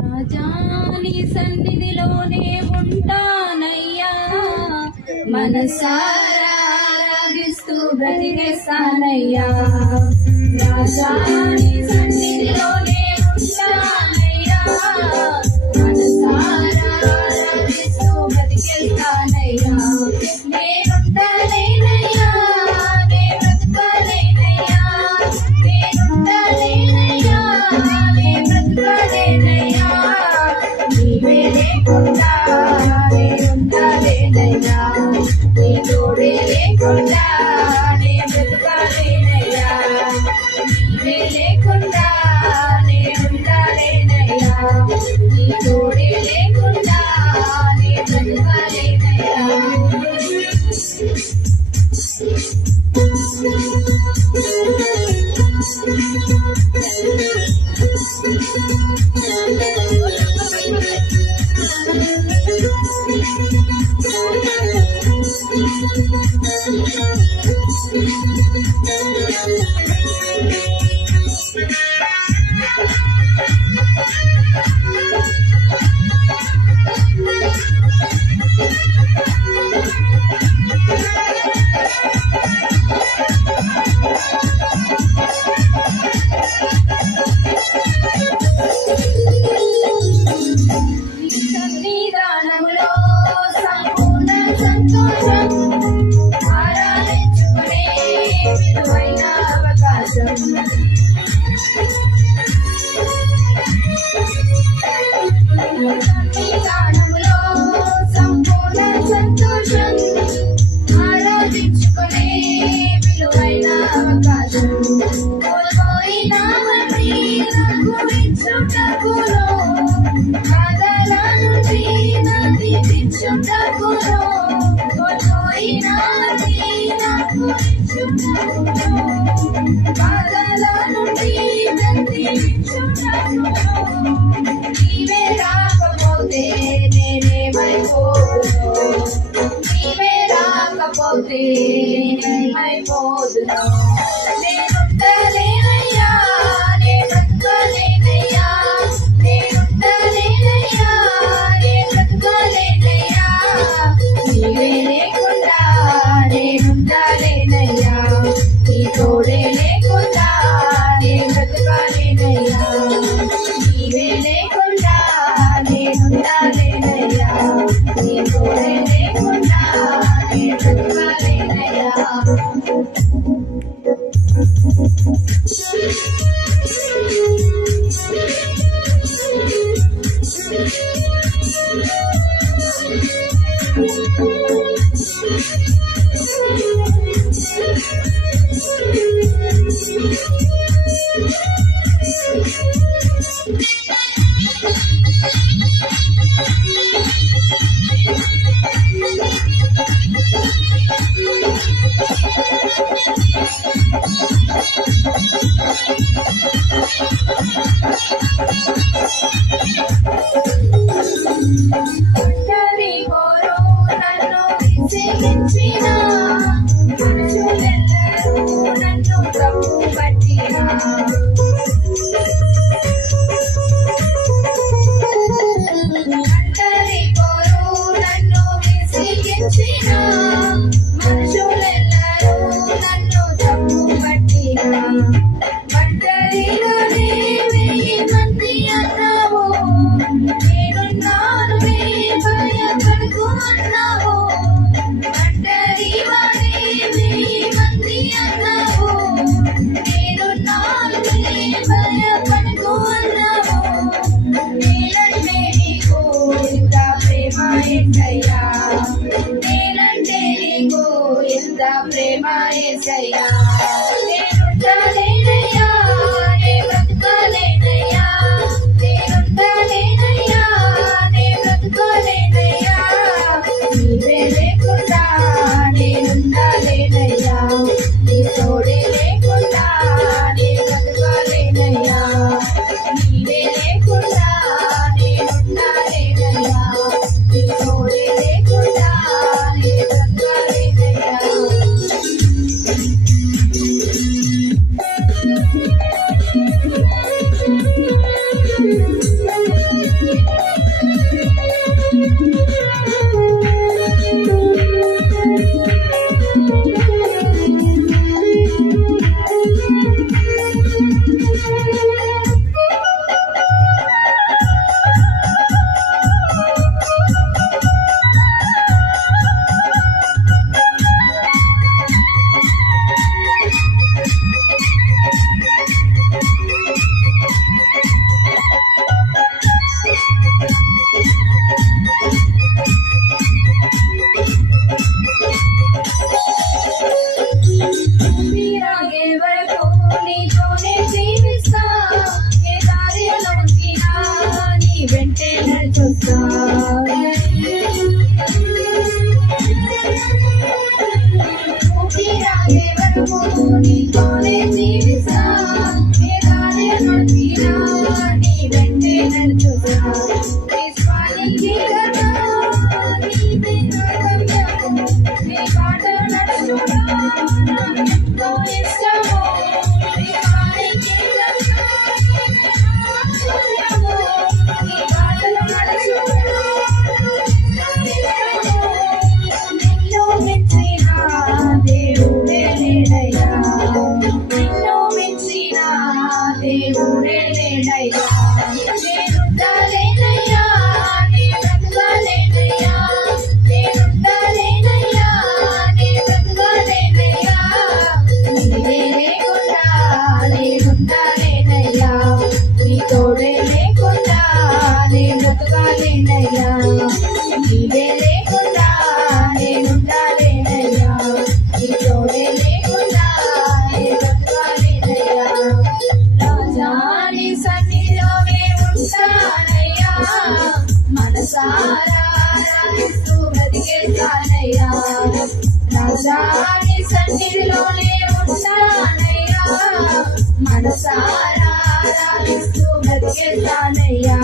రాజాని సన్నిధిలోనే ఉంటానయ్యా, మనసారా ఆరాధిస్తూ బ్రతికేస్తానయ్యా. రాజాని సన్నిధిలోనే ఉంటానయ్యా, మనసారా ఆరాధిస్తూ బ్రతికేస్తానయ్యా. నేనుంటలేనయ్యా, నే బ్రతకలేనయ్యా, నేనుంటలేనయ్యా, నే బ్రతకలేనయ్యా. నీవే లేకుండా నేనుంటలేనయ్యా, నీ తోడే లేకుండా నే బ్రతకలేనయ్యా. నీవే లేకుండా నేనుంటలేనయ్యా, నీ తోడే లేకుండా నే బ్రతకలేనయ్యా. సన్నిధానములో సంపూర్ణ సంతోషం, ఆరాధించుకునే విలువైన అవకాశం. సన్నిధానములో సంపూర్ణ సంతోషం, ఆరాధించుకునే విలువైన అవకాశం. కోల్పోయినామని రక్షించుటకును, బాధల నుండి నడిపించుటకును, కోల్పోయినామని రక్షించుటకును, బాధల నుండి నడిపించుటకును. నీవే రాకపోతే నేనేమైపోదును, నీవే రాకపోతే నేనేమైపోదును. నేనుంటలేనయ్యా, నే బ్రతకలేనయ్యా, నేనుంటలేనయ్యా, నే బ్రతకలేనయ్యా. నీవే లేకుండా నేనుంటలేనయ్యా, నీ తోడే లేకుండా నే బ్రతకలేనయ్యా. నీవే లేకుండా నేనుంటలేనయ్యా, నీ తోడే లేకుండా నే బ్రతకలేనయ్యా. ఒంటరి పోరు నన్ను విసిగించిన, మనుషులెల్లరూ నన్ను తప్పు పట్టిన. ఒంటరి పోరు నన్ను విసిగించిన, మనుషులెల్లరూ నన్ను తప్పు పట్టిన. ఒంటరిగానే 1000 మంది అన్నావు, నేనున్నానులే భయపడకు అన్నావు. ఒంటరిగానే 1000 మంది అన్నావు, నేనున్నానులే భయపడకు అన్నావు. నేనంటే నీకు ఎంత ప్రేమ యేసయ్యా, నేనంటే నీకు ఎంత ప్రేమ యేసయ్యా. నేనుంటలేనయ్యా, నే బ్రతకలేనయ్యా, నేనుంటలేనయ్యా, నే బ్రతకలేనయ్యా. నీవే లేకుండా నేనుండలేనయ్యా, నీ తోడే లేకుండా నే బ్రతకలేనయ్యా. నీవే లేకుండా నే బ్రతకలేనయ్యా నీవే లేకుండా నేనుండాలేనయ్యా నీ తోడే లేకుండా నే బ్రతకలేనయ్యా రాజా నీ సన్నిధిలోనే ఉంటానయ్యా మనసారా ఆరాధిస్తూ బ్రతికేస్తానయ్యా రాజా నీ సన్నిధిలోనే ఉంటానయ్యా మనసారా ఆరాధిస్తూ బ్రతికేస్తానయ్యా